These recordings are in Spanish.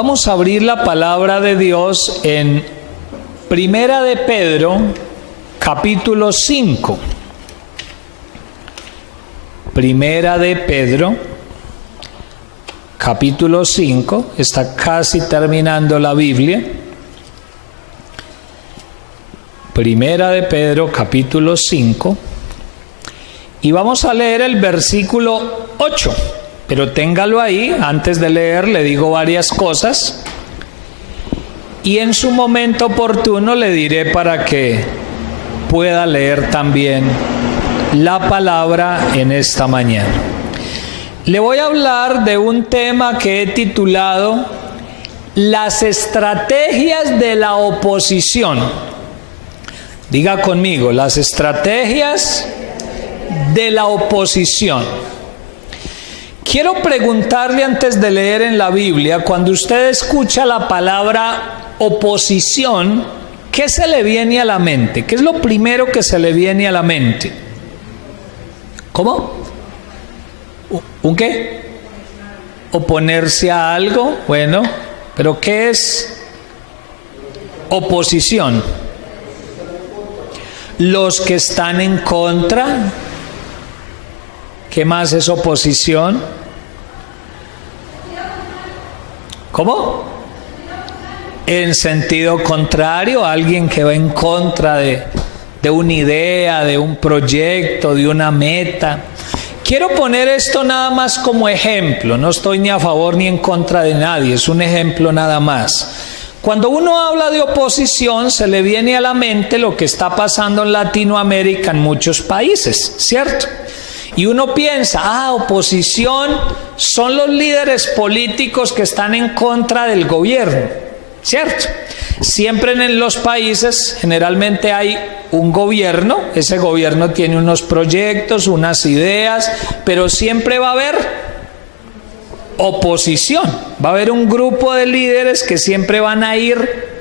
Vamos a abrir la palabra de Dios en Primera de Pedro, capítulo 5. Primera de Pedro, capítulo 5. Está casi terminando la Biblia. Primera de Pedro, capítulo 5. Y vamos a leer el versículo 8. Pero téngalo ahí. Antes de leer le digo varias cosas. Y en su momento oportuno le diré para que pueda leer también la palabra en esta mañana. Le voy a hablar de un tema que he titulado Las estrategias de la oposición. Diga conmigo, las estrategias de la oposición. Quiero preguntarle antes de leer en la Biblia, cuando usted escucha la palabra oposición, ¿qué se le viene a la mente? ¿Qué es lo primero que se le viene a la mente? ¿Cómo? ¿Un qué? ¿Oponerse a algo? Bueno, pero ¿qué es oposición? Los que están en contra. ¿Qué más es oposición? ¿Cómo? En sentido contrario, alguien que va en contra de una idea, de un proyecto, de una meta. Quiero poner esto nada más como ejemplo. No estoy ni a favor ni en contra de nadie, es un ejemplo nada más. Cuando uno habla de oposición, se le viene a la mente lo que está pasando en Latinoamérica en muchos países, ¿cierto? Y uno piensa, oposición son los líderes políticos que están en contra del gobierno, ¿cierto? Siempre en los países generalmente hay un gobierno, ese gobierno tiene unos proyectos, unas ideas, pero siempre va a haber oposición, va a haber un grupo de líderes que siempre van a ir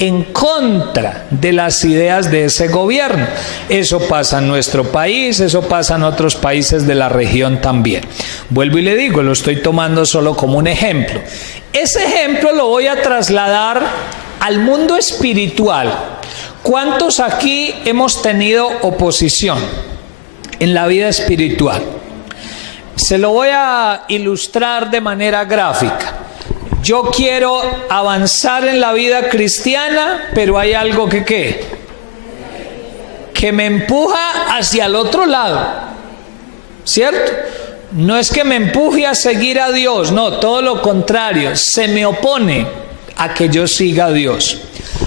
en contra de las ideas de ese gobierno. Eso pasa en nuestro país, eso pasa en otros países de la región también. Vuelvo y le digo, lo estoy tomando solo como un ejemplo. Ese ejemplo lo voy a trasladar al mundo espiritual. ¿Cuántos aquí hemos tenido oposición en la vida espiritual? Se lo voy a ilustrar de manera gráfica. Yo quiero avanzar en la vida cristiana, pero hay algo que me empuja hacia el otro lado, ¿cierto? No es que me empuje a seguir a Dios, no, todo lo contrario, se me opone a que yo siga a Dios.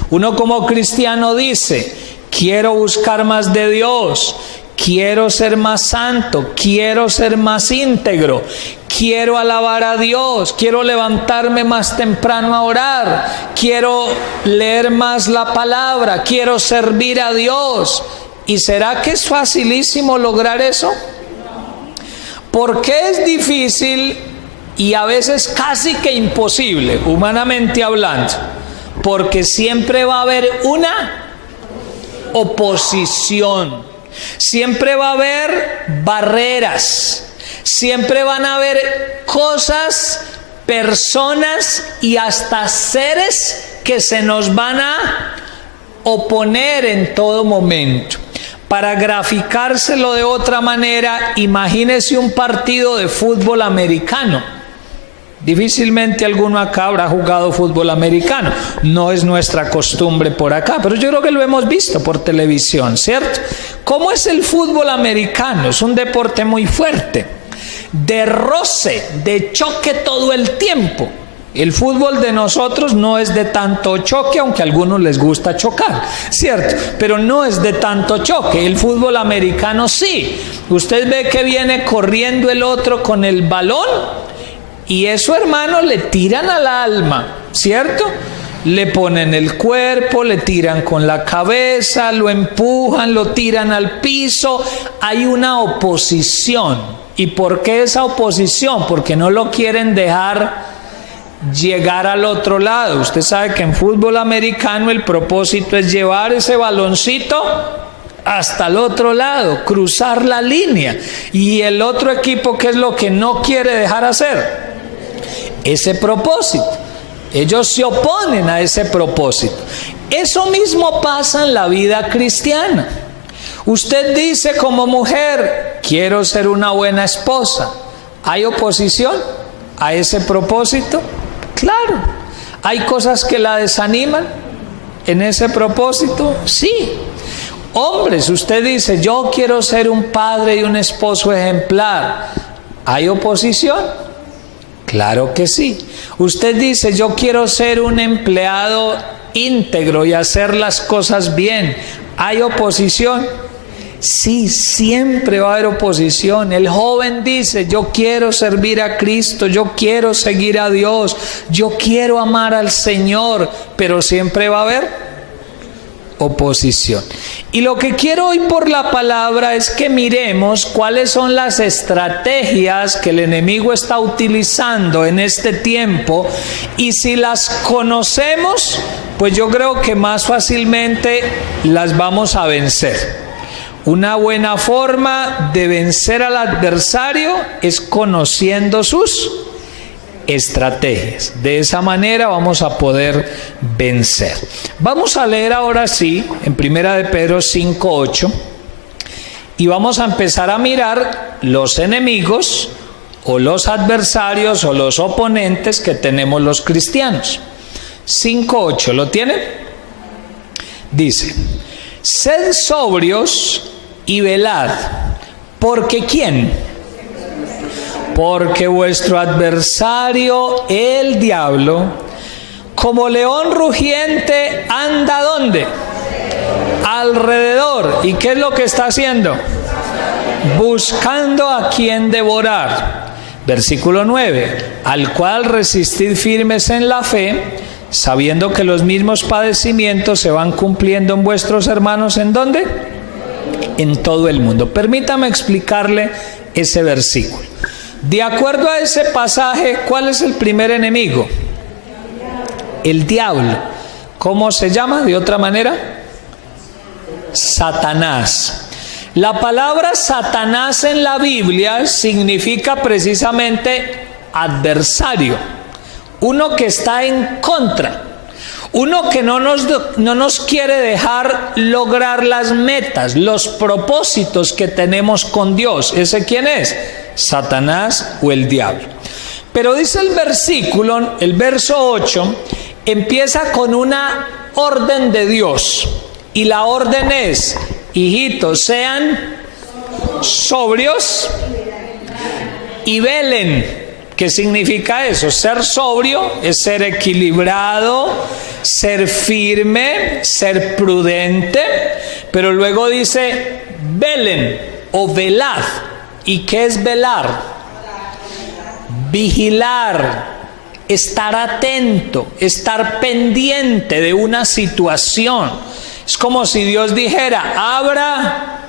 Uno como cristiano dice, quiero buscar más de Dios, quiero ser más santo, quiero ser más íntegro, quiero alabar a Dios, quiero levantarme más temprano a orar, quiero leer más la palabra, quiero servir a Dios. ¿Y será que es facilísimo lograr eso? ¿Por qué es difícil y a veces casi que imposible, humanamente hablando? Porque siempre va a haber una oposición. Siempre va a haber barreras, siempre van a haber cosas, personas y hasta seres que se nos van a oponer en todo momento. Para graficárselo de otra manera, imagínese un partido de fútbol americano. Difícilmente alguno acá habrá jugado fútbol americano. No es nuestra costumbre por acá, pero yo creo que lo hemos visto por televisión, ¿cierto? ¿Cómo es el fútbol americano? Es un deporte muy fuerte, de roce, de choque todo el tiempo. El fútbol de nosotros no es de tanto choque, aunque a algunos les gusta chocar, ¿cierto? Pero no es de tanto choque. El fútbol americano sí. Usted ve que viene corriendo el otro con el balón y eso, hermano, le tiran al alma, ¿cierto? Le ponen el cuerpo, le tiran con la cabeza, lo empujan, lo tiran al piso. Hay una oposición. ¿Y por qué esa oposición? Porque no lo quieren dejar llegar al otro lado. Usted sabe que en fútbol americano el propósito es llevar ese baloncito hasta el otro lado, cruzar la línea. Y el otro equipo, ¿qué es lo que no quiere dejar hacer? Ese propósito. Ellos se oponen a ese propósito. Eso mismo pasa en la vida cristiana. Usted dice como mujer, quiero ser una buena esposa. ¿Hay oposición a ese propósito? Claro. ¿Hay cosas que la desaniman en ese propósito? Sí. Hombres, usted dice, yo quiero ser un padre y un esposo ejemplar. ¿Hay oposición? Claro que sí. Usted dice, yo quiero ser un empleado íntegro y hacer las cosas bien. ¿Hay oposición? Sí, siempre va a haber oposición. El joven dice, yo quiero servir a Cristo, yo quiero seguir a Dios, yo quiero amar al Señor, pero siempre va a haber oposición. Y lo que quiero hoy por la palabra es que miremos cuáles son las estrategias que el enemigo está utilizando en este tiempo, y si las conocemos, pues yo creo que más fácilmente las vamos a vencer. Una buena forma de vencer al adversario es conociendo sus estrategias. De esa manera vamos a poder vencer. Vamos a leer ahora sí en 1 de Pedro 5:8 y vamos a empezar a mirar los enemigos o los adversarios o los oponentes que tenemos los cristianos. 5:8, ¿lo tienen? Dice, sed sobrios y velad, porque ¿quién? Porque vuestro adversario, el diablo, como león rugiente, anda ¿dónde? Alrededor. ¿Y qué es lo que está haciendo? Buscando a quien devorar. Versículo 9. Al cual resistid firmes en la fe, sabiendo que los mismos padecimientos se van cumpliendo en vuestros hermanos, ¿en dónde? En todo el mundo. Permítame explicarle ese versículo. De acuerdo a ese pasaje, ¿cuál es el primer enemigo? El diablo. ¿Cómo se llama de otra manera? Satanás. La palabra Satanás en la Biblia significa precisamente adversario, uno que está en contra, uno que no nos quiere dejar lograr las metas, los propósitos que tenemos con Dios. ¿Ese quién es? Satanás o el diablo. Pero dice el versículo, el verso 8, empieza con una orden de Dios. Y la orden es, hijitos, sean sobrios y velen. ¿Qué significa eso? Ser sobrio es ser equilibrado, ser firme, ser prudente, pero luego dice velen o velad. ¿Y qué es velar? Vigilar, estar atento, estar pendiente de una situación. Es como si Dios dijera, abra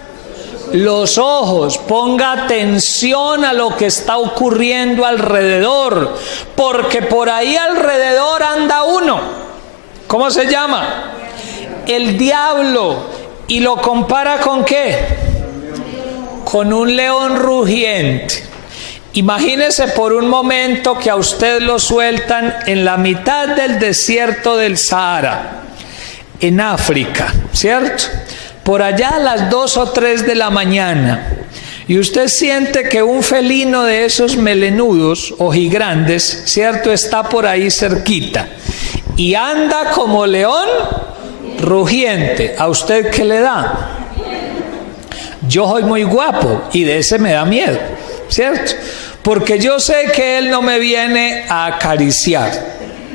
los ojos, ponga atención a lo que está ocurriendo alrededor, porque por ahí alrededor anda uno. ¿Cómo se llama? El diablo. ¿Y lo compara con qué? Con un león rugiente. Imagínese por un momento que a usted lo sueltan en la mitad del desierto del Sahara, en África, ¿cierto? Por allá a las 2 o 3 de la mañana, y usted siente que un felino de esos melenudos o gigrandes, ¿cierto?, está por ahí cerquita y anda como león rugiente. ¿A usted qué le da? Yo soy muy guapo y de ese me da miedo, ¿cierto? Porque yo sé que él no me viene a acariciar,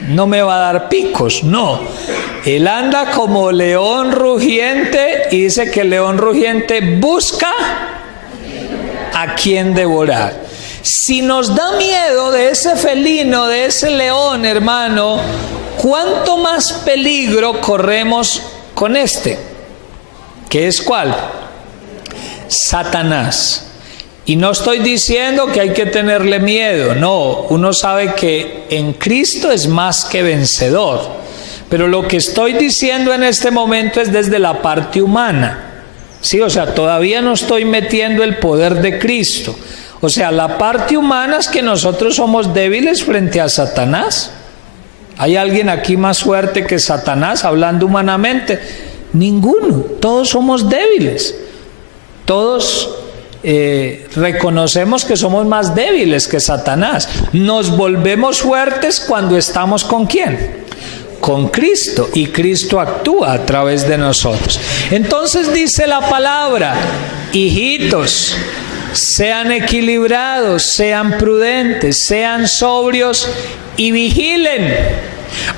no me va a dar picos, no. Él anda como león rugiente y dice que el león rugiente busca a quien devorar. Si nos da miedo de ese felino, de ese león, hermano, ¿cuánto más peligro corremos con este? ¿Qué es cuál? Satanás. Y no estoy diciendo que hay que tenerle miedo, no, uno sabe que en Cristo es más que vencedor, pero lo que estoy diciendo en este momento es desde la parte humana, ¿sí? O sea, todavía no estoy metiendo el poder de Cristo, o sea, la parte humana es que nosotros somos débiles frente a Satanás, ¿Hay alguien aquí más fuerte que Satanás, hablando humanamente? Ninguno. Todos somos débiles. Todos reconocemos que somos más débiles que Satanás. Nos volvemos fuertes cuando estamos ¿con quién? Con Cristo, y Cristo actúa a través de nosotros. Entonces dice la palabra: hijitos, sean equilibrados, sean prudentes, sean sobrios y vigilen,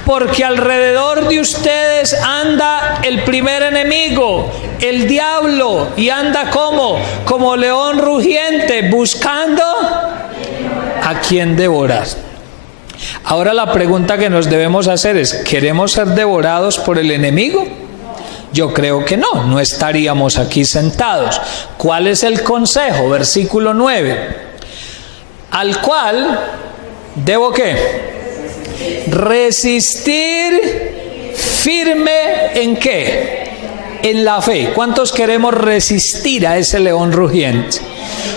porque alrededor de ustedes anda el primer enemigo, el diablo, y anda como león rugiente, buscando a quien devorar. Ahora la pregunta que nos debemos hacer es: ¿queremos ser devorados por el enemigo? Yo creo que no estaríamos aquí sentados. ¿Cuál es el consejo? Versículo 9. Al cual debo ¿qué? Resistir firme ¿en qué? En la fe. ¿Cuántos queremos resistir a ese león rugiente?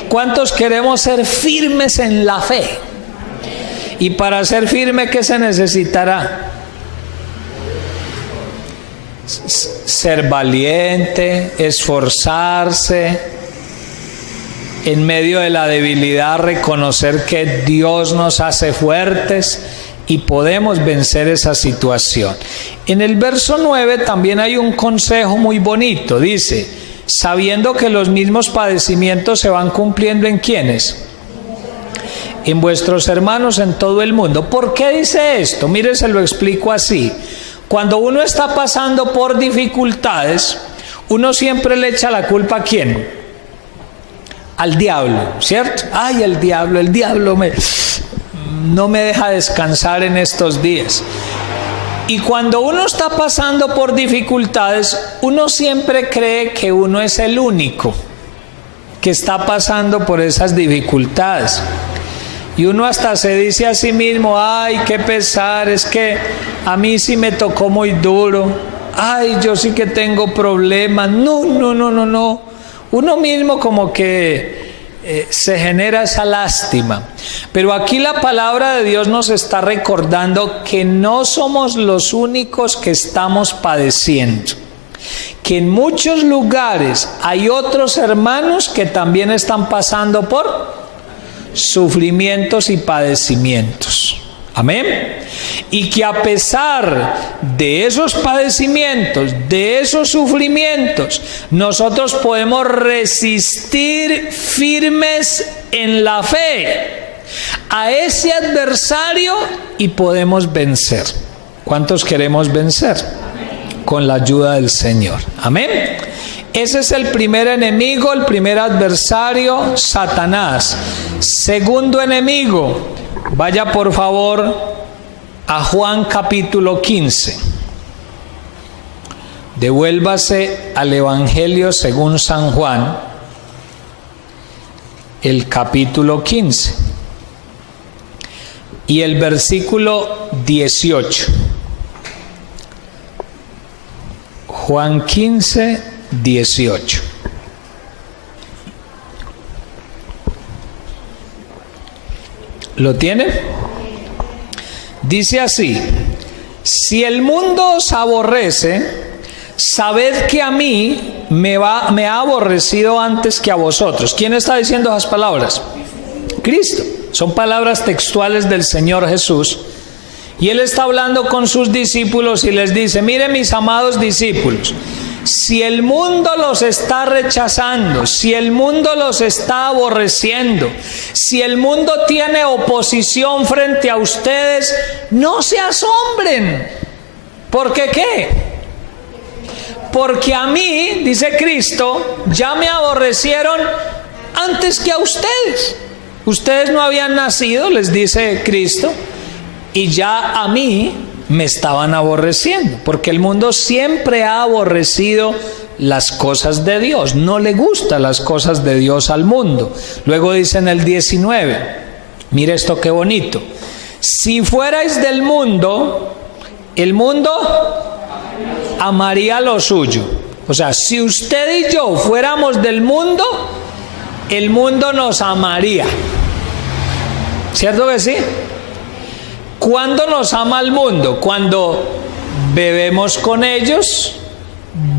¿Cuántos queremos ser firmes en la fe? Y para ser firme, ¿qué se necesitará? Ser valiente, esforzarse, en medio de la debilidad reconocer que Dios nos hace fuertes y podemos vencer esa situación. En el verso 9 también hay un consejo muy bonito. Dice: sabiendo que los mismos padecimientos se van cumpliendo ¿en quiénes? En vuestros hermanos en todo el mundo. ¿Por qué dice esto? Mire, se lo explico así. Cuando uno está pasando por dificultades, uno siempre le echa la culpa ¿a quién? Al diablo, ¿cierto? Ay, el diablo no me deja descansar en estos días. Y cuando uno está pasando por dificultades, uno siempre cree que uno es el único que está pasando por esas dificultades. Y uno hasta se dice a sí mismo: ay, qué pesar, es que a mí sí me tocó muy duro. Ay, yo sí que tengo problemas. No. Uno mismo como que se genera esa lástima. Pero aquí la palabra de Dios nos está recordando que no somos los únicos que estamos padeciendo. Que en muchos lugares hay otros hermanos que también están pasando por sufrimientos y padecimientos. Amén. Y que a pesar de esos padecimientos, de esos sufrimientos, nosotros podemos resistir firmes en la fe a ese adversario y podemos vencer. ¿Cuántos queremos vencer? Con la ayuda del Señor. Amén. Ese es el primer enemigo, el primer adversario, Satanás. Segundo enemigo, vaya por favor a Juan capítulo 15. Devuélvase al Evangelio según San Juan, el capítulo 15 y el versículo 18. Juan 15, 18. ¿Lo tiene? Dice así: si el mundo os aborrece, sabed que a mí me ha aborrecido antes que a vosotros. ¿Quién está diciendo esas palabras? Cristo. Son palabras textuales del Señor Jesús. Y Él está hablando con sus discípulos y les dice: miren, mis amados discípulos, si el mundo los está rechazando, si el mundo los está aborreciendo, si el mundo tiene oposición frente a ustedes, no se asombren. ¿Por qué qué? Porque a mí, dice Cristo, ya me aborrecieron antes que a ustedes. Ustedes no habían nacido, les dice Cristo, y ya a mí me estaban aborreciendo, porque el mundo siempre ha aborrecido las cosas de Dios, no le gustan las cosas de Dios al mundo. Luego dice en el 19, mire esto qué bonito: si fuerais del mundo, el mundo amaría lo suyo. O sea, si usted y yo fuéramos del mundo, el mundo nos amaría. ¿Cierto que sí? ¿Cuándo nos ama el mundo? Cuando bebemos con ellos,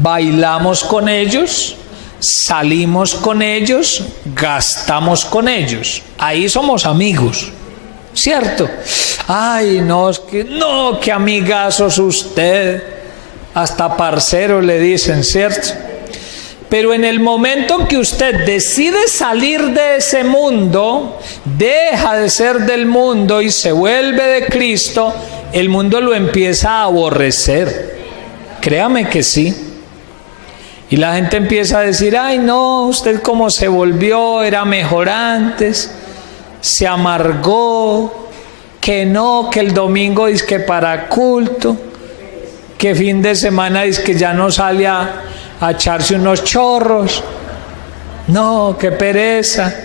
bailamos con ellos, salimos con ellos, gastamos con ellos. Ahí somos amigos, ¿cierto? Ay, no, qué amigazos usted. Hasta parcero le dicen, ¿cierto? Pero en el momento que usted decide salir de ese mundo, deja de ser del mundo y se vuelve de Cristo, el mundo lo empieza a aborrecer. Créame que sí. Y la gente empieza a decir, ay no, usted cómo se volvió, era mejor antes, se amargó, que no, que el domingo dice que para culto, que fin de semana dice que ya no sale a echarse unos chorros, no, qué pereza,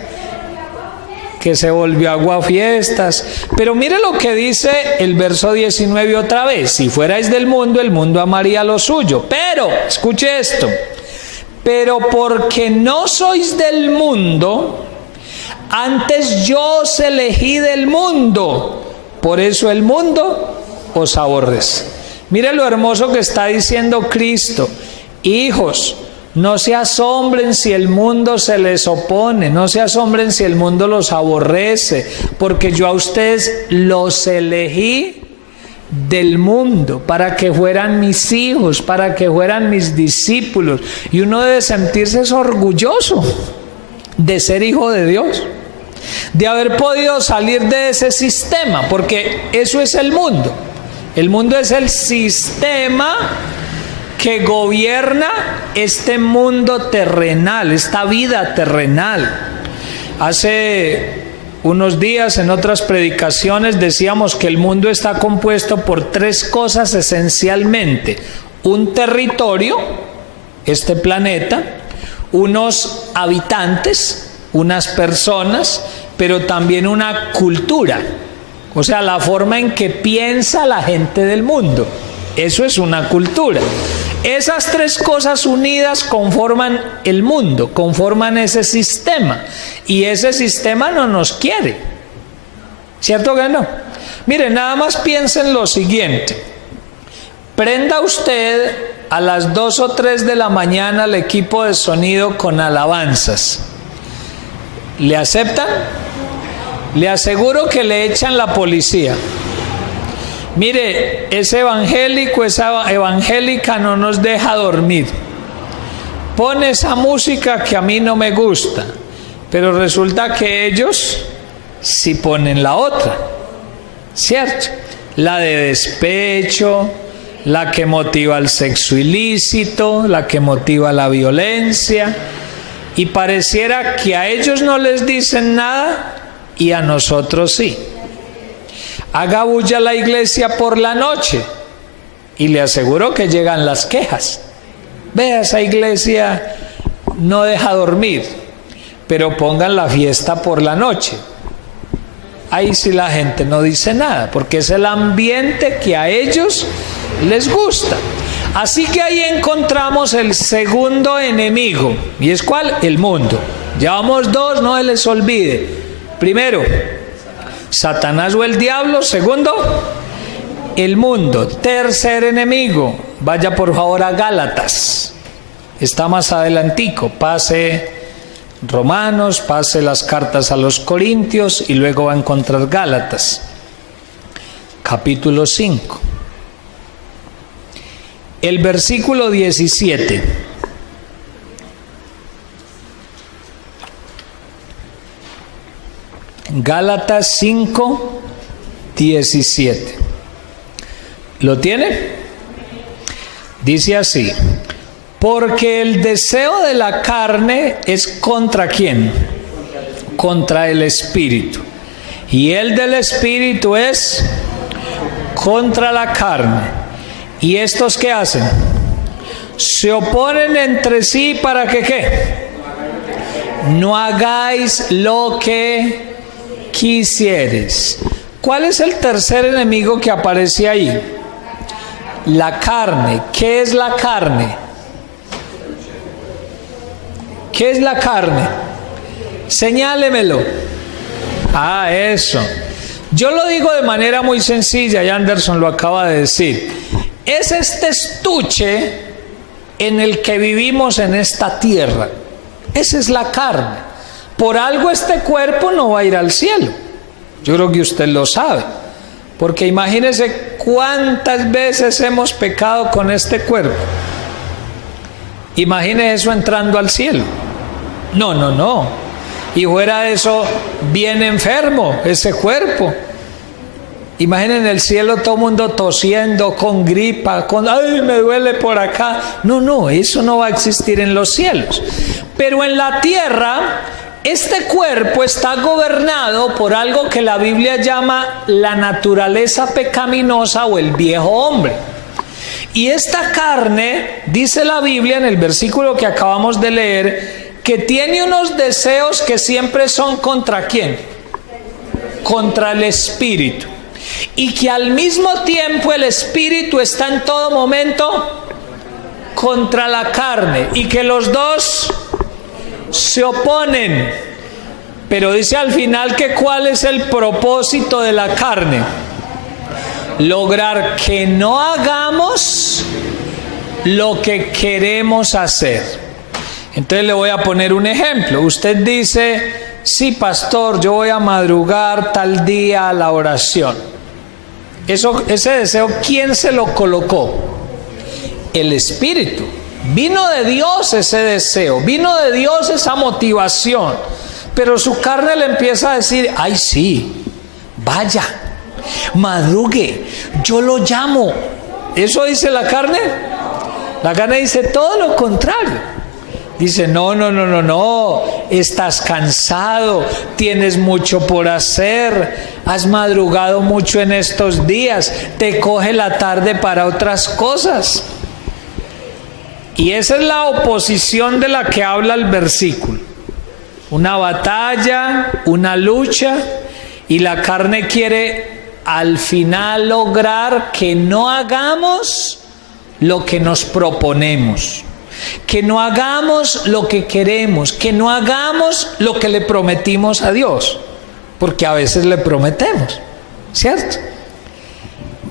que se volvió aguafiestas. Pero mire lo que dice el verso 19 otra vez: si fuerais del mundo, el mundo amaría lo suyo, pero, escuche esto, pero porque no sois del mundo, antes yo os elegí del mundo, por eso el mundo os aborrece. Mire lo hermoso que está diciendo Cristo. Hijos, no se asombren si el mundo se les opone, no se asombren si el mundo los aborrece, porque yo a ustedes los elegí del mundo para que fueran mis hijos, para que fueran mis discípulos. Y uno debe sentirse orgulloso de ser hijo de Dios, de haber podido salir de ese sistema, porque eso es el mundo. El mundo es el sistema que gobierna este mundo terrenal, esta vida terrenal. Hace unos días en otras predicaciones decíamos que el mundo está compuesto por tres cosas esencialmente: un territorio, este planeta, unos habitantes, unas personas, pero también una cultura, o sea, la forma en que piensa la gente del mundo. Eso es una cultura. Esas tres cosas unidas conforman el mundo, conforman ese sistema. Y ese sistema no nos quiere. ¿Cierto que no? Mire, nada más piensen lo siguiente. Prenda usted a las 2 o 3 de la mañana el equipo de sonido con alabanzas. ¿Le aceptan? Le aseguro que le echan la policía. Mire, ese evangélico, esa evangélica no nos deja dormir. Pone esa música que a mí no me gusta, pero resulta que ellos sí ponen la otra, ¿cierto? La de despecho, la que motiva el sexo ilícito, la que motiva la violencia, y pareciera que a ellos no les dicen nada y a nosotros sí. Haga bulla la iglesia por la noche y le aseguro que llegan las quejas. Vea, esa iglesia no deja dormir, pero pongan la fiesta por la noche. Ahí sí la gente no dice nada, porque es el ambiente que a ellos les gusta. Así que ahí encontramos el segundo enemigo. ¿Y es cuál? El mundo. Llevamos dos, no se les olvide. Primero, Satanás o el diablo. Segundo, el mundo. Tercer enemigo. Vaya por favor a Gálatas. Está más adelantico. Pase Romanos, pase las cartas a los Corintios y luego va a encontrar Gálatas. Capítulo 5. El versículo 17. Gálatas 5, 17. ¿Lo tiene? Dice así: porque el deseo de la carne es ¿contra quién? Contra el espíritu. Y el del espíritu es contra la carne. ¿Y estos qué hacen? Se oponen entre sí para que ¿qué? No hagáis lo que quisieres. ¿Cuál es el tercer enemigo que aparece ahí? La carne. ¿Qué es la carne? ¿Qué es la carne? Señálemelo. Ah, eso. Yo lo digo de manera muy sencilla, y Anderson lo acaba de decir. Es este estuche en el que vivimos en esta tierra. Esa es la carne. Por algo este cuerpo no va a ir al cielo. Yo creo que usted lo sabe. Porque imagínese cuántas veces hemos pecado con este cuerpo. Imagine eso entrando al cielo. No. Y fuera de eso, bien enfermo ese cuerpo. Imaginen en el cielo todo el mundo tosiendo, con gripa, ¡ay, me duele por acá! No, eso no va a existir en los cielos. Pero en la tierra, este cuerpo está gobernado por algo que la Biblia llama la naturaleza pecaminosa o el viejo hombre. Y esta carne, dice la Biblia en el versículo que acabamos de leer, que tiene unos deseos que siempre son ¿contra quién? Contra el espíritu. Y que al mismo tiempo el espíritu está en todo momento contra la carne. Y que los dos se oponen. Pero dice al final que ¿cuál es el propósito de la carne? Lograr que no hagamos lo que queremos hacer. Entonces le voy a poner un ejemplo. Usted dice, sí, pastor, yo voy a madrugar tal día a la oración. Ese deseo, ¿quién se lo colocó? El Espíritu. Vino de Dios ese deseo, vino de Dios esa motivación. Pero su carne le empieza a decir, ay sí, vaya, madrugue, yo lo llamo. ¿Eso dice la carne? La carne dice todo lo contrario. Dice, no, estás cansado, tienes mucho por hacer, has madrugado mucho en estos días, te coge la tarde para otras cosas. Y esa es la oposición de la que habla el versículo. Una batalla, una lucha, y la carne quiere al final lograr que no hagamos lo que nos proponemos. Que no hagamos lo que queremos, que no hagamos lo que le prometimos a Dios, porque a veces le prometemos, ¿cierto?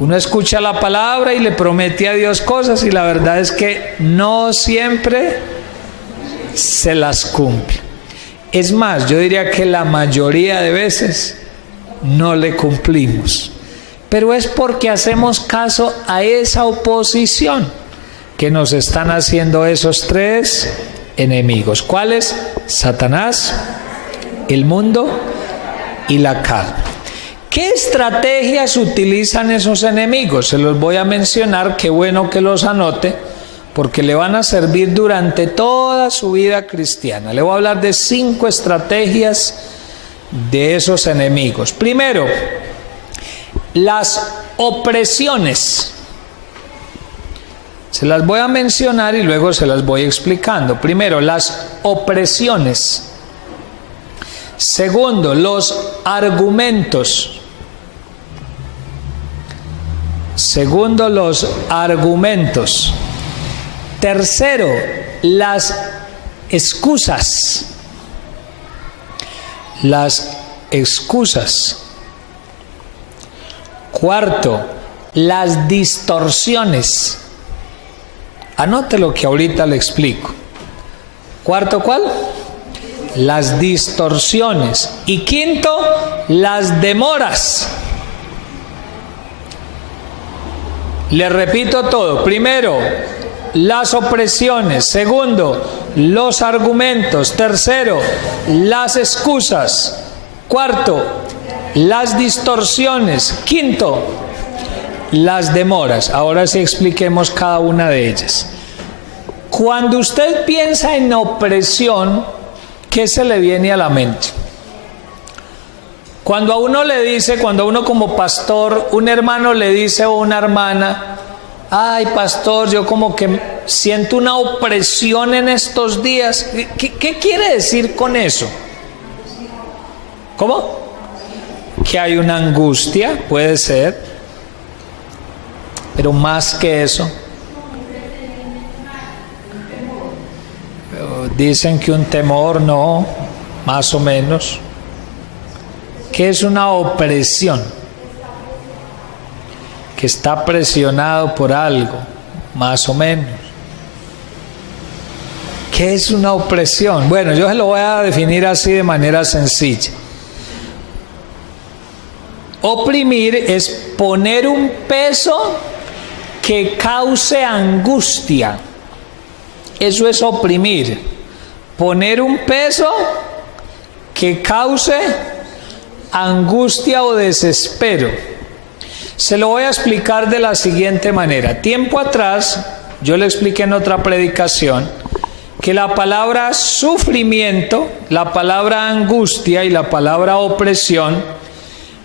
Uno escucha la palabra y le promete a Dios cosas y la verdad es que no siempre se las cumple. Es más, yo diría que la mayoría de veces no le cumplimos, pero es porque hacemos caso a esa oposición que nos están haciendo esos tres enemigos. ¿Cuáles? Satanás, el mundo y la carne. ¿Qué estrategias utilizan esos enemigos? Se los voy a mencionar, qué bueno que los anote, porque le van a servir durante toda su vida cristiana. Le voy a hablar de 5 estrategias de esos enemigos. Primero, las opresiones. Se las voy a mencionar y luego se las voy explicando. Primero, las opresiones. Segundo, los argumentos. Segundo, los argumentos. Tercero, las excusas. Las excusas. Cuarto, las distorsiones. Anote lo que ahorita le explico. Cuarto, ¿cuál? Las distorsiones. Y quinto, las demoras. Le repito todo. Primero, las opresiones. Segundo, los argumentos. Tercero, las excusas. Cuarto, las distorsiones. Quinto, las demoras. Ahora sí expliquemos cada una de ellas. Cuando usted piensa en opresión, ¿qué se le viene a la mente? Cuando a uno le dice, cuando a uno como pastor, un hermano le dice a una hermana, ay pastor, yo como que siento una opresión en estos días. ¿Qué quiere decir con eso? ¿Cómo? Que hay una angustia, puede ser. Pero más que eso, dicen que un temor, no, más o menos. ¿Qué es una opresión? Que está presionado por algo, más o menos. ¿Qué es una opresión? Bueno, yo se lo voy a definir así de manera sencilla. Oprimir es poner un peso que cause angustia. Eso es oprimir. Poner un peso que cause angustia o desespero. Se lo voy a explicar de la siguiente manera. Tiempo atrás, yo le expliqué en otra predicación que la palabra sufrimiento, la palabra angustia y la palabra opresión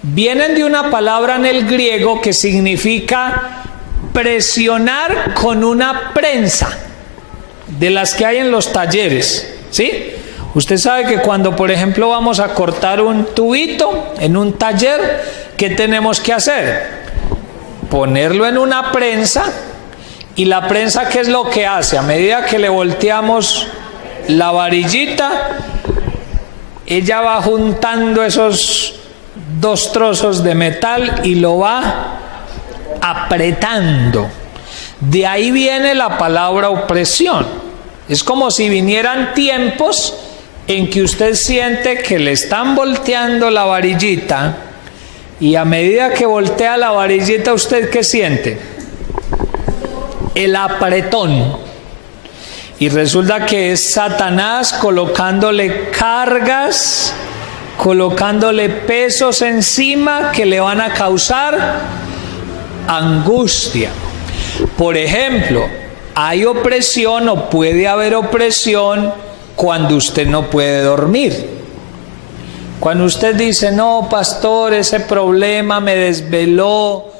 vienen de una palabra en el griego que significa presionar con una prensa, de las que hay en los talleres, ¿sí? Usted sabe que cuando, por ejemplo, vamos a cortar un tubito en un taller, ¿qué tenemos que hacer? Ponerlo en una prensa. ¿Y la prensa qué es lo que hace? A medida que le volteamos la varillita, ella va juntando esos 2 trozos de metal y lo va apretando. De ahí viene la palabra opresión. Es como si vinieran tiempos en que usted siente que le están volteando la varillita, y a medida que voltea la varillita, ¿usted qué siente? El apretón. Y resulta que es Satanás colocándole cargas, colocándole pesos encima que le van a causar angustia. Por ejemplo, hay opresión o puede haber opresión cuando usted no puede dormir. Cuando usted dice, no, pastor, ese problema me desveló,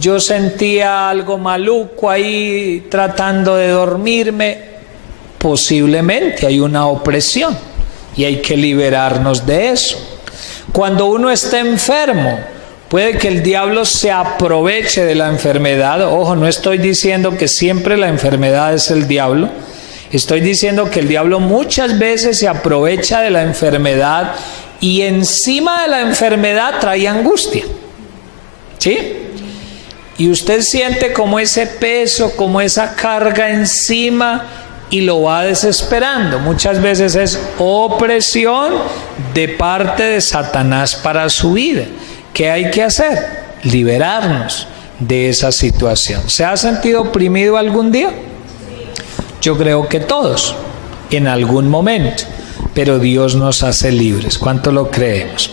yo sentía algo maluco ahí tratando de dormirme, posiblemente hay una opresión y hay que liberarnos de eso. Cuando uno está enfermo, puede que el diablo se aproveche de la enfermedad. Ojo, no estoy diciendo que siempre la enfermedad es el diablo. Estoy diciendo que el diablo muchas veces se aprovecha de la enfermedad y encima de la enfermedad trae angustia. ¿Sí? Y usted siente como ese peso, como esa carga encima y lo va desesperando. Muchas veces es opresión de parte de Satanás para su vida. ¿Qué hay que hacer? Liberarnos de esa situación. ¿Se ha sentido oprimido algún día? Yo creo que todos, en algún momento, pero Dios nos hace libres. ¿Cuánto lo creemos?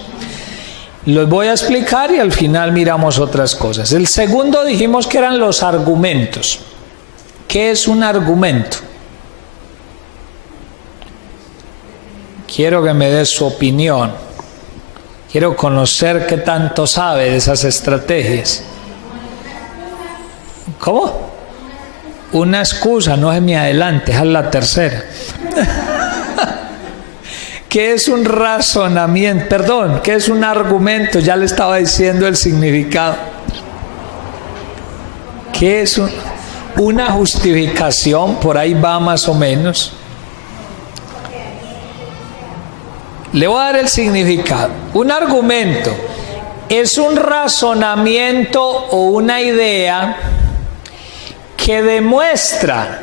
Los voy a explicar y al final miramos otras cosas. El segundo dijimos que eran los argumentos. ¿Qué es un argumento? Quiero que me dé su opinión. Quiero conocer qué tanto sabe de esas estrategias. ¿Cómo? Una excusa, no se me adelante, es la tercera. ¿Qué es un razonamiento? Perdón, ¿qué es un argumento? Ya le estaba diciendo el significado. ¿Qué es una justificación? Por ahí va más o menos. Le voy a dar el significado. Un argumento es un razonamiento o una idea que demuestra,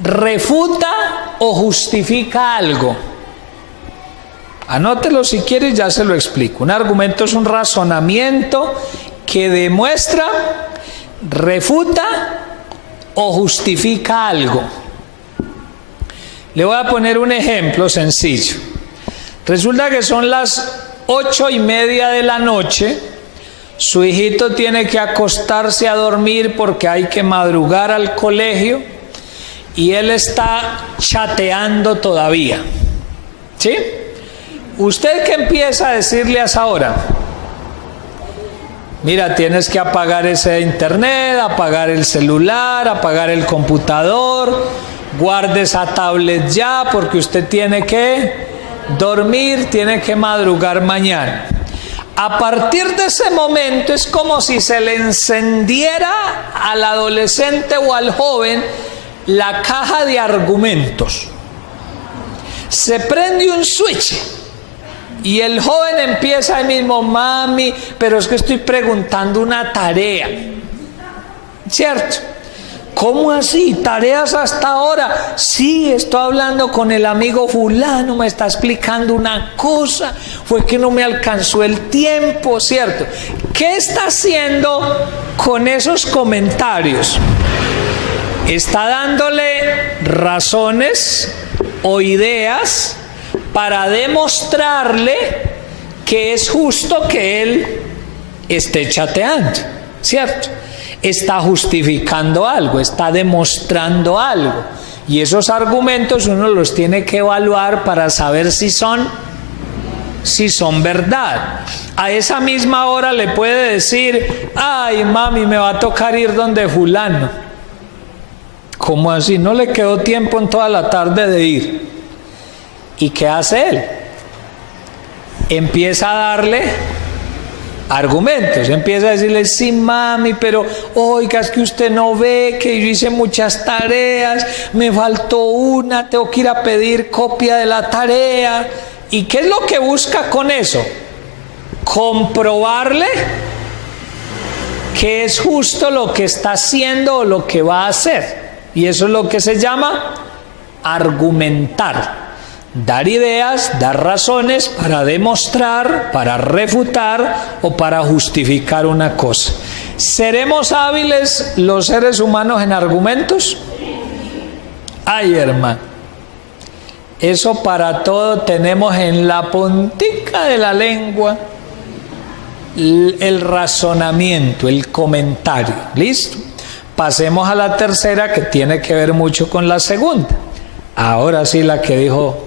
refuta o justifica algo. Anótelo si quiere, ya se lo explico. Un argumento es un razonamiento que demuestra, refuta o justifica algo. Le voy a poner un ejemplo sencillo. Resulta que son las 8:30 de la noche, su hijito tiene que acostarse a dormir porque hay que madrugar al colegio y él está chateando todavía. ¿Sí? ¿Usted qué empieza a decirle a esa hora? Mira, tienes que apagar ese internet, apagar el celular, apagar el computador, guarde esa tablet ya porque usted tiene que dormir, tiene que madrugar mañana. A partir de ese momento es como si se le encendiera al adolescente o al joven la caja de argumentos. Se prende un switch Y el joven empieza ahí mismo, mami, pero es que estoy preguntando una tarea, ¿cierto? ¿Cómo así? ¿Tareas hasta ahora? Sí, estoy hablando con el amigo fulano, me está explicando una cosa, fue que no me alcanzó el tiempo, ¿cierto? ¿Qué está haciendo con esos comentarios? Está dándole razones o ideas para demostrarle que es justo que él esté chateando, ¿cierto? Está justificando algo, está demostrando algo. Y esos argumentos uno los tiene que evaluar para saber si son verdad. A esa misma hora le puede decir, ay mami, me va a tocar ir donde fulano. ¿Cómo así? No le quedó tiempo en toda la tarde de ir. ¿Y qué hace él? Empieza a darle argumentos, empieza a decirle, sí mami, pero oiga, es que usted no ve que yo hice muchas tareas, me faltó una, tengo que ir a pedir copia de la tarea. ¿Y qué es lo que busca con eso? Comprobarle que es justo lo que está haciendo o lo que va a hacer. Y eso es lo que se llama argumentar. Dar ideas, dar razones para demostrar, para refutar o para justificar una cosa. ¿Seremos hábiles los seres humanos en argumentos? Ay, hermano, eso para todo tenemos en la puntica de la lengua el razonamiento, el comentario. ¿Listo? Pasemos a la tercera, que tiene que ver mucho con la segunda. Ahora sí, la que dijo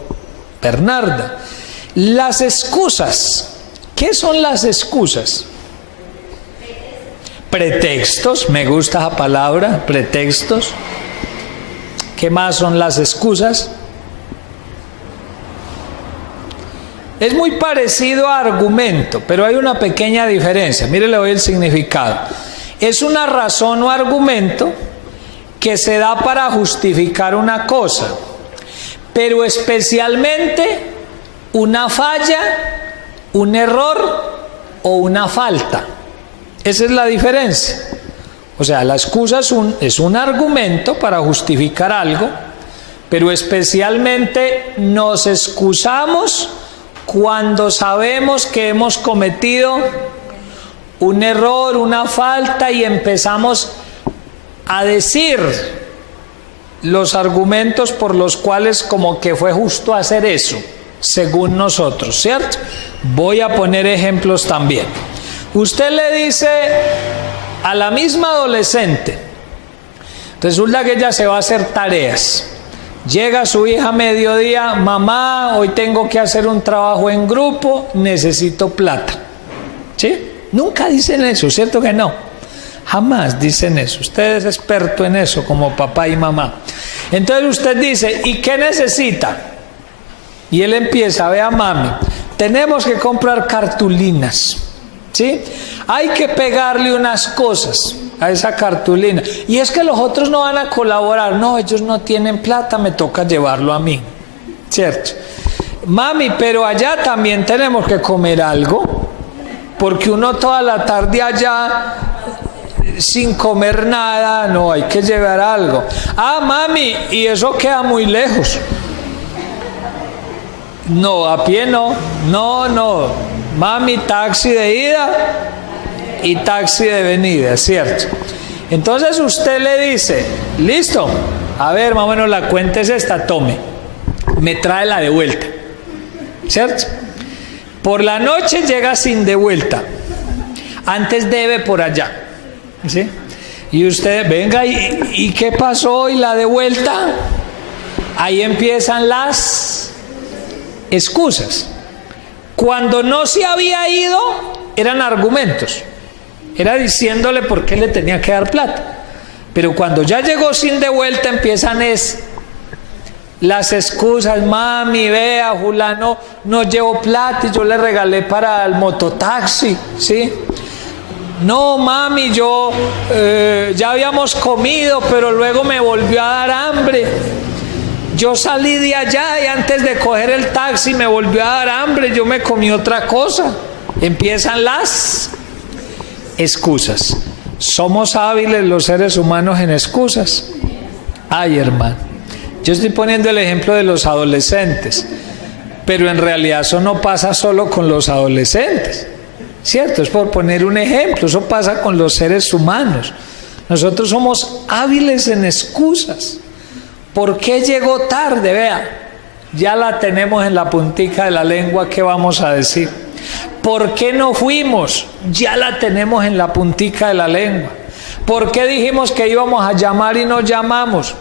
Bernarda. Las excusas. ¿Qué son las excusas? Pretextos. Me gusta esa palabra, pretextos. ¿Qué más son las excusas? Es muy parecido a argumento, pero hay una pequeña diferencia. Mire, le doy el significado. Es una razón o argumento que se da para justificar una cosa, pero especialmente una falla, un error o una falta. Esa es la diferencia. O sea, la excusa es un argumento para justificar algo, pero especialmente nos excusamos cuando sabemos que hemos cometido un error, una falta, y empezamos a decir los argumentos por los cuales como que fue justo hacer eso, según nosotros, ¿cierto? Voy a poner ejemplos también. Usted le dice a la misma adolescente, resulta que ella se va a hacer tareas. Llega su hija a mediodía, mamá, hoy tengo que hacer un trabajo en grupo, necesito plata. ¿Sí? Nunca dicen eso, ¿cierto que no? Jamás dicen eso. Usted es experto en eso como papá y mamá. Entonces usted dice, ¿y qué necesita? Y él empieza, vea mami, tenemos que comprar cartulinas, ¿sí? Hay que pegarle unas cosas a esa cartulina. Y es que los otros no van a colaborar. No, ellos no tienen plata, me toca llevarlo a mí, ¿cierto? Mami, pero allá también tenemos que comer algo, porque uno toda la tarde allá sin comer nada, no, hay que llevar algo. Ah, mami, y eso queda muy lejos. No, a pie no, no, mami, taxi de ida y taxi de venida, ¿cierto? Entonces usted le dice, listo, a ver, más o menos la cuenta es esta, tome, me trae la de vuelta, ¿cierto? Por la noche llega sin de vuelta, antes debe por allá, ¿sí? Y usted, venga, ¿y qué pasó hoy la de vuelta? Ahí empiezan las excusas. Cuando no se había ido, eran argumentos, era diciéndole por qué le tenía que dar plata. Pero cuando ya llegó sin de vuelta, empiezan las excusas. Mami, vea, fulano no llevó plata y yo le regalé para el mototaxi, ¿sí? No, mami, yo ya habíamos comido, pero luego me volvió a dar hambre. yo salí de allá y antes de coger el taxi me volvió a dar hambre, yo me comí otra cosa. Empiezan las excusas. Somos hábiles los seres humanos en excusas. Ay, hermano, yo estoy poniendo el ejemplo de los adolescentes, pero en realidad eso no pasa solo con los adolescentes, ¿cierto? Es por poner un ejemplo, eso pasa con los seres humanos. Nosotros somos hábiles en excusas. ¿Por qué llegó tarde? Vea, ya la tenemos en la puntica de la lengua, ¿qué vamos a decir? ¿Por qué no fuimos? Ya la tenemos en la puntica de la lengua. ¿Por qué dijimos que íbamos a llamar y no llamamos?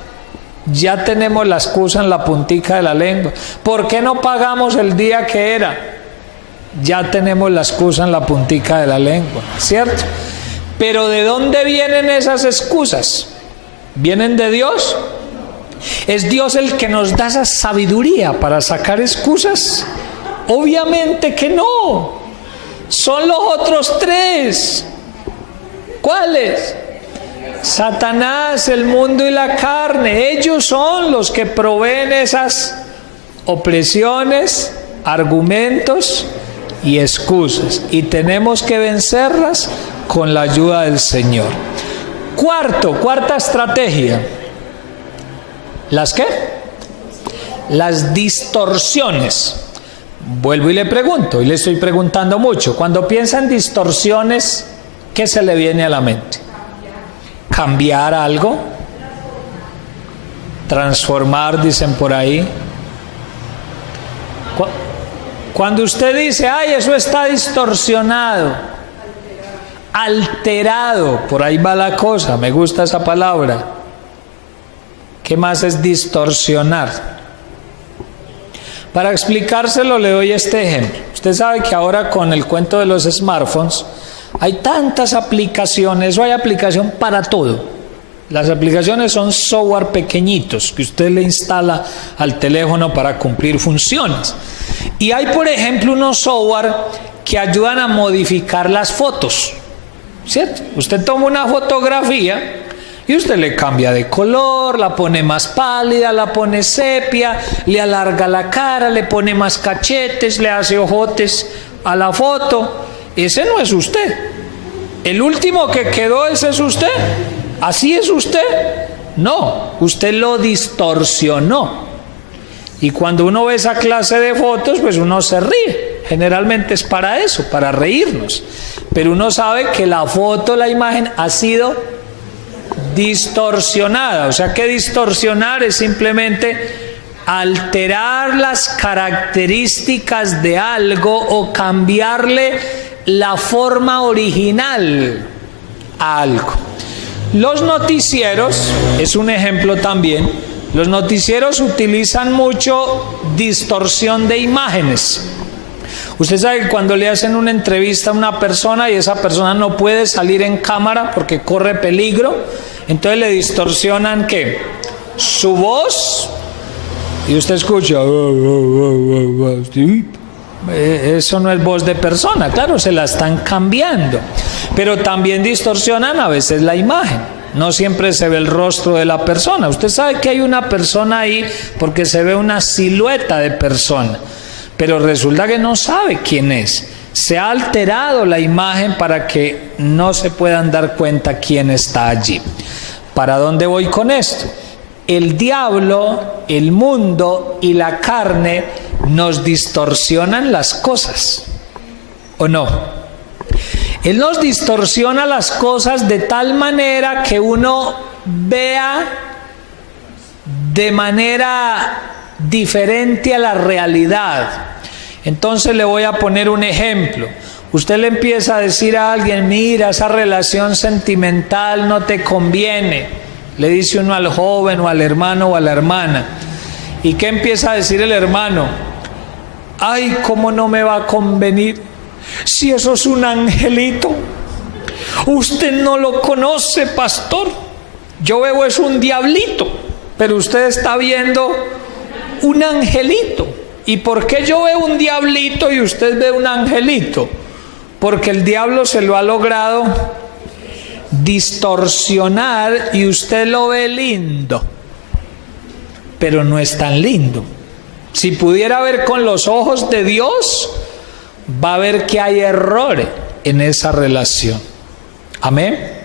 Ya tenemos la excusa en la puntica de la lengua. ¿Por qué no pagamos el día que era? Ya tenemos la excusa en la puntica de la lengua, ¿cierto? Pero ¿de dónde vienen esas excusas? ¿Vienen de Dios? ¿Es Dios el que nos da esa sabiduría para sacar excusas? Obviamente que no. Son los otros tres. ¿Cuáles? Satanás, el mundo y la carne. Ellos son los que proveen esas opresiones, argumentos y excusas. Y tenemos que vencerlas con la ayuda del Señor. Cuarta estrategia. ¿Las qué? Las distorsiones. Vuelvo y le pregunto, y le estoy preguntando mucho. Cuando piensa en distorsiones, ¿qué se le viene a la mente? ¿Cambiar algo? ¿Transformar, dicen por ahí? Cuando usted dice, ay, eso está distorsionado, alterado, por ahí va la cosa, me gusta esa palabra. ¿Qué más es distorsionar? Para explicárselo le doy este ejemplo. Usted sabe que ahora con el cuento de los smartphones hay tantas aplicaciones, o hay aplicación para todo. Las aplicaciones son software pequeñitos que usted le instala al teléfono para cumplir funciones. Y hay, por ejemplo, unos software que ayudan a modificar las fotos, ¿cierto? Usted toma una fotografía y usted le cambia de color, la pone más pálida, la pone sepia, le alarga la cara, le pone más cachetes, le hace ojotes a la foto. Ese no es usted. El último que quedó, ese es usted. ¿Así es usted? No, usted lo distorsionó. Y cuando uno ve esa clase de fotos, pues uno se ríe. Generalmente es para eso, para reírnos. Pero uno sabe que la foto, la imagen ha sido distorsionada. O sea que distorsionar es simplemente alterar las características de algo o cambiarle la forma original a algo. Los noticieros es un ejemplo también. Los noticieros utilizan mucho distorsión de imágenes. Usted sabe que cuando le hacen una entrevista a una persona y esa persona no puede salir en cámara porque corre peligro, entonces le distorsionan ¿qué? Su voz, y usted escucha, eso no es voz de persona, claro, se la están cambiando. Pero también distorsionan a veces la imagen. No siempre se ve el rostro de la persona. Usted sabe que hay una persona ahí porque se ve una silueta de persona, pero resulta que no sabe quién es. Se ha alterado la imagen para que no se puedan dar cuenta quién está allí. ¿Para dónde voy con esto? El diablo, el mundo y la carne nos distorsionan las cosas, ¿o no? Él nos distorsiona las cosas de tal manera que uno vea de manera diferente a la realidad. Entonces le voy a poner un ejemplo. Usted le empieza a decir a alguien, mira, esa relación sentimental no te conviene. Le dice uno al joven o al hermano o a la hermana. ¿Y qué empieza a decir el hermano? Ay, ¿cómo no me va a convenir? Si eso es un angelito. Usted no lo conoce, pastor. Yo veo es un diablito, pero usted está viendo un angelito. ¿Y por qué yo veo un diablito y usted ve un angelito? Porque el diablo se lo ha logrado distorsionar y usted lo ve lindo. pero no es tan lindo. Si pudiera ver con los ojos de Dios, va a ver que hay errores en esa relación. Amén.